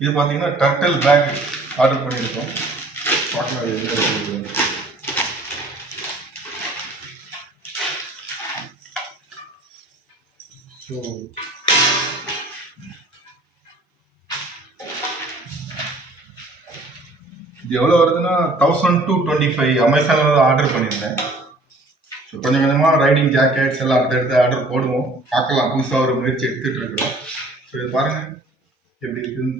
இது பார்த்தீங்கன்னா turtle back order பண்ணியிருக்கோம். பார்க்கலாம் இது என்ன இருக்குது. ஸோ இது எவ்வளோ வருதுன்னா 1225 அமேசானில் தான் ஆர்டர் பண்ணியிருந்தேன். ஸோ கொஞ்சம் கொஞ்சமாக ரைடிங் ஜாக்கெட்ஸ் எல்லாம் அடுத்தடுத்து ஆர்டர் போடுவோம். பார்க்கலாம், புதுசாக ஒரு முயற்சி எடுத்துகிட்டு இருக்கிறோம். ஸோ இது பாருங்கள் எப்படி இருக்குன்னு.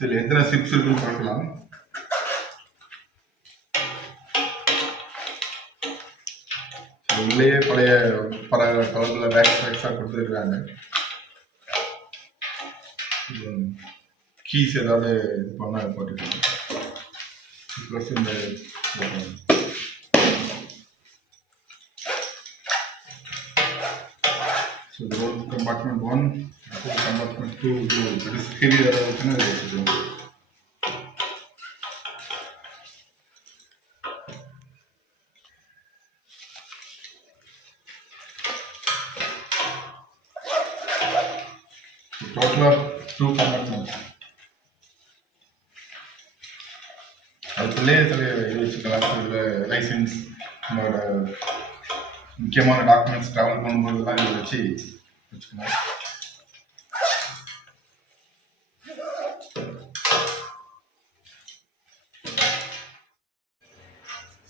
சரி, எத்தனை சிப்ஸ் இருக்குன்னு பார்க்கலாம். உள்ளேயே பழைய பல கலரில் பேக்ஸாக கொடுத்துருக்குறாங்க. கீஸ் ஏதாவது பண்ண போட்டுக்கலாம். ப்ளஸ் இந்த ஸோ கம்பார்ட்மெண்ட் 1, கம்பார்ட்மெண்ட் 2 ஹெவி ஏதாவதுன்னா வச்சுக்கலாம். டோட்டலாக 2 கம்பார்ட்மெண்ட். அதுக்குள்ளே இது வச்சுக்கலாம். இதில் லைசன்ஸ், நம்மளோட முக்கியமான டாக்குமெண்ட்ஸ் ட்ராவல் பண்ணும்போதெல்லாம் இதை வச்சுக்கலாம்.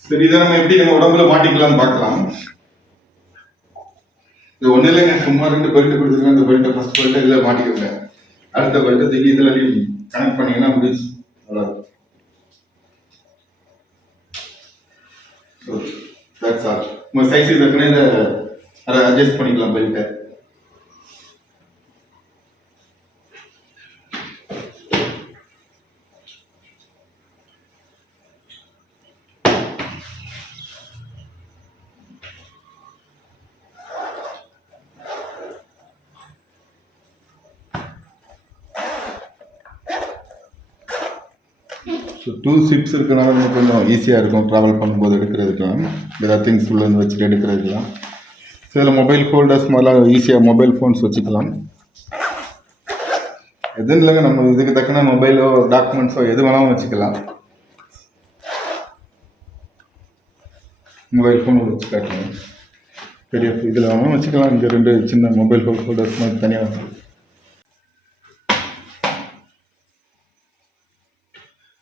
சரி, இதை நம்ம எப்படி நம்ம உடம்புல மாட்டிக்கலாம்னு பார்க்கலாம். இது ஒன்றும் இல்லைங்க, சும்மா 2 பெல்ட் கொடுத்துருக்கேன். இந்த பெல்ட்டை ஃபர்ஸ்ட் பெல்ட்டை இதில் மாட்டிக்கிறேன். அடுத்த பெல்ட்டை தூக்கி இதில் கனெக்ட் பண்ணிங்கன்னா முடிச்சு. அவ்வளோதான். That's all. உங்கள் சைஸ் இருக்குன்னா இதை அதை அட்ஜஸ்ட் பண்ணிக்கலாம் பெல்ட்டை. ஸோ 2 சிப்ஸ் இருக்கனால நமக்கு கொஞ்சம் ஈஸியாக இருக்கும் ட்ராவல் பண்ணும்போது எடுக்கிறதுக்கெலாம். ஏதாவது திங்ஸ் உள்ளேருந்து வச்சுட்டு எடுக்கிறதுக்கெலாம். ஸோ இதில் மொபைல் ஹோல்டர்ஸ் மாதிரிலாம் ஈஸியாக மொபைல் ஃபோன்ஸ் வச்சுக்கலாம். எதுவும் இல்லைங்க, நம்ம இதுக்கு தக்கன மொபைலோ டாக்குமெண்ட்ஸோ எது வேணாலும் வச்சுக்கலாம். மொபைல் ஃபோன் வச்சு காட்டலாம். பெரிய இதில் வேணாலும் வச்சுக்கலாம். இங்கே 2 சின்ன மொபைல் ஹோல்டர்ஸ் மாதிரி தனியாக.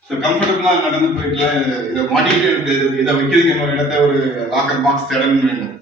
ஸோ கம்ஃபர்டபுளாக நடந்து போயிட்டுல இதை மாட்டிக்கிட்டு இதை வைக்கிறதுக்கு என்னோட இடத்த ஒரு லாக்கர் பாக்ஸ் இடம்னு வேணும்.